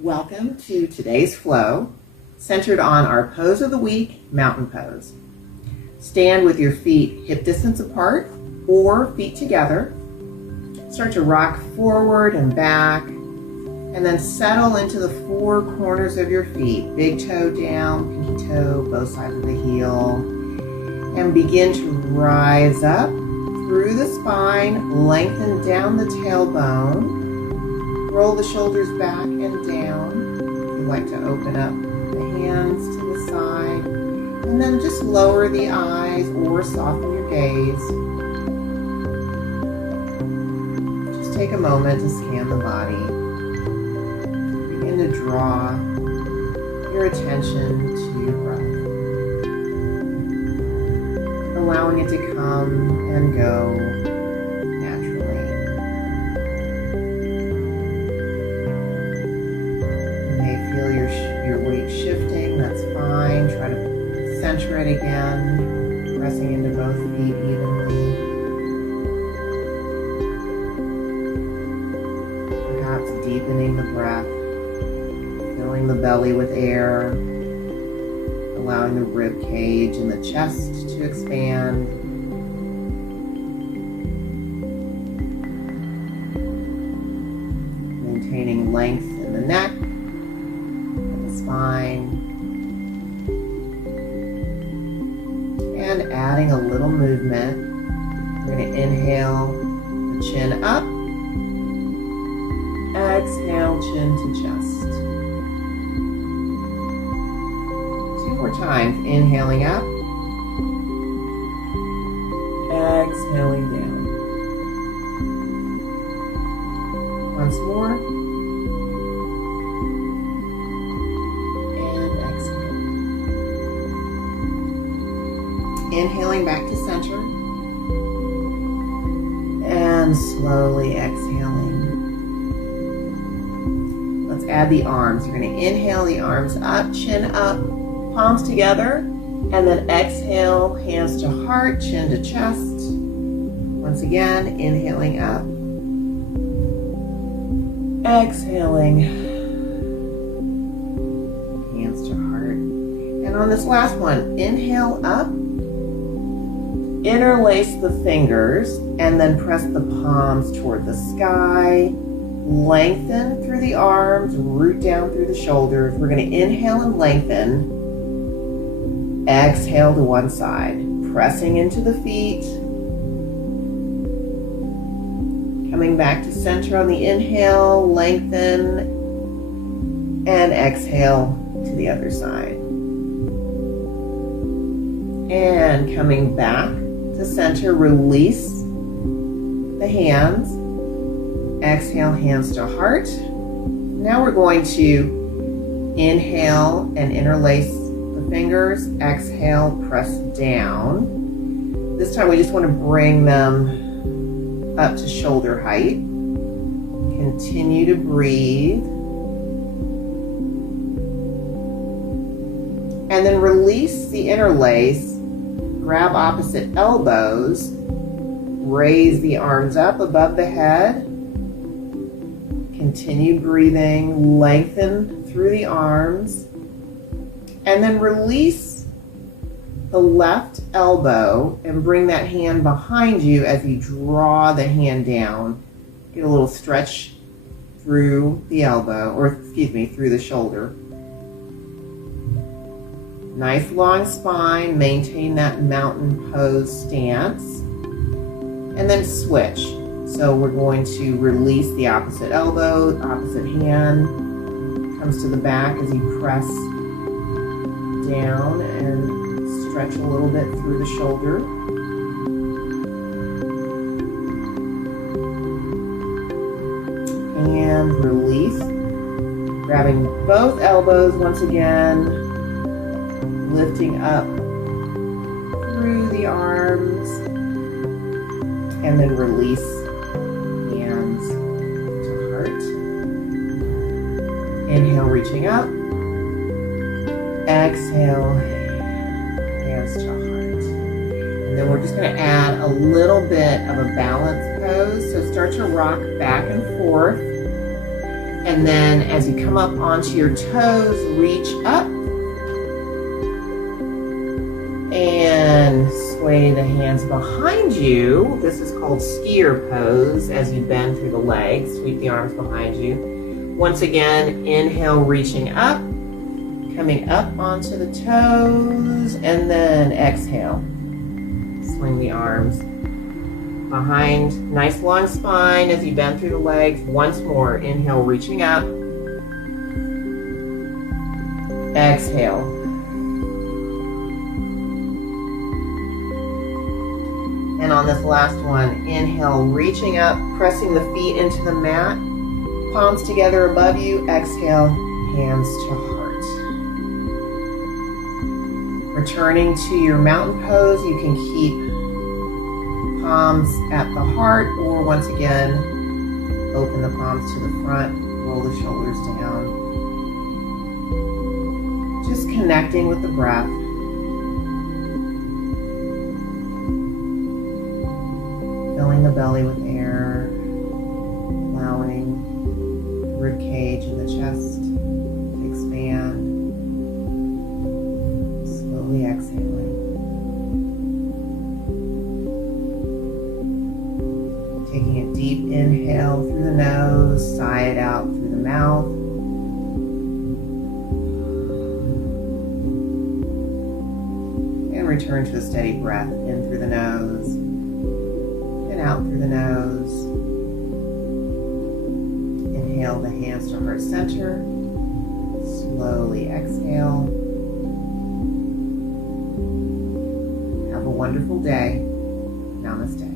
Welcome to today's flow, centered on our pose of the week, mountain pose. Stand with your feet hip distance apart or feet together. Start to rock forward and back, and then settle into the four corners of your feet. Big toe down, pinky toe, both sides of the heel, and begin to rise up through the spine, lengthen down the tailbone. Roll the shoulders back and down. If you'd like to open up the hands to the side. And then just lower the eyes or soften your gaze. Just take a moment to scan the body. Begin to draw your attention to your breath. Allowing it to come and go. Your weight shifting, that's fine. Try to center it again, pressing into both feet evenly. Perhaps deepening the breath, filling the belly with air, allowing the rib cage and the chest to expand. Maintaining length in the neck. Spine, and adding a little movement. We're going to inhale the chin up, exhale chin to chest. Two more times, inhaling up, exhaling down. Once more. Inhaling back to center and slowly exhaling. Let's add the arms. You're going to inhale the arms up, chin up, palms together, and then exhale, hands to heart, chin to chest. Once again, inhaling up, exhaling, hands to heart. And on this last one, inhale up, interlace the fingers and then press the palms toward the sky. Lengthen through the arms, root down through the shoulders. We're going to inhale and lengthen. Exhale to one side, pressing into the feet. Coming back to center on the inhale, lengthen, and exhale to the other side. And coming back to center, release the hands. Exhale, hands to heart. Now we're going to inhale and interlace the fingers. Exhale, press down. This time we just want to bring them up to shoulder height. Continue to breathe. And then release the interlace. Grab opposite elbows, raise the arms up above the head, continue breathing, lengthen through the arms, and then release the left elbow and bring that hand behind you as you draw the hand down. Get a little stretch through the elbow, through the shoulder. Nice long spine, maintain that mountain pose stance, and then switch. So we're going to release the opposite elbow, opposite hand, comes to the back as you press down and stretch a little bit through the shoulder. And release, grabbing both elbows once again, lifting up through the arms, and then release hands to heart. Inhale, reaching up. Exhale, hands to heart. And then we're just going to add a little bit of a balance pose. So start to rock back and forth. And then as you come up onto your toes, reach up and sway the hands behind you. This is called skier pose as you bend through the legs. Sweep the arms behind you. Once again, inhale, reaching up, coming up onto the toes, and then exhale. Swing the arms behind. Nice long spine as you bend through the legs. Once more, inhale, reaching up. Exhale. And on this last one, inhale, reaching up, pressing the feet into the mat, palms together above you. Exhale, hands to heart. Returning to your mountain pose, you can keep palms at the heart, or once again, open the palms to the front, roll the shoulders down. Just connecting with the breath. Filling the belly with air, allowing the rib cage and the chest to expand. Slowly exhaling. Taking a deep inhale through the nose, sigh it out through the mouth. And return to a steady breath in through the nose and out through the nose. Inhale the hands to heart center. Slowly exhale. Have a wonderful day. Namaste.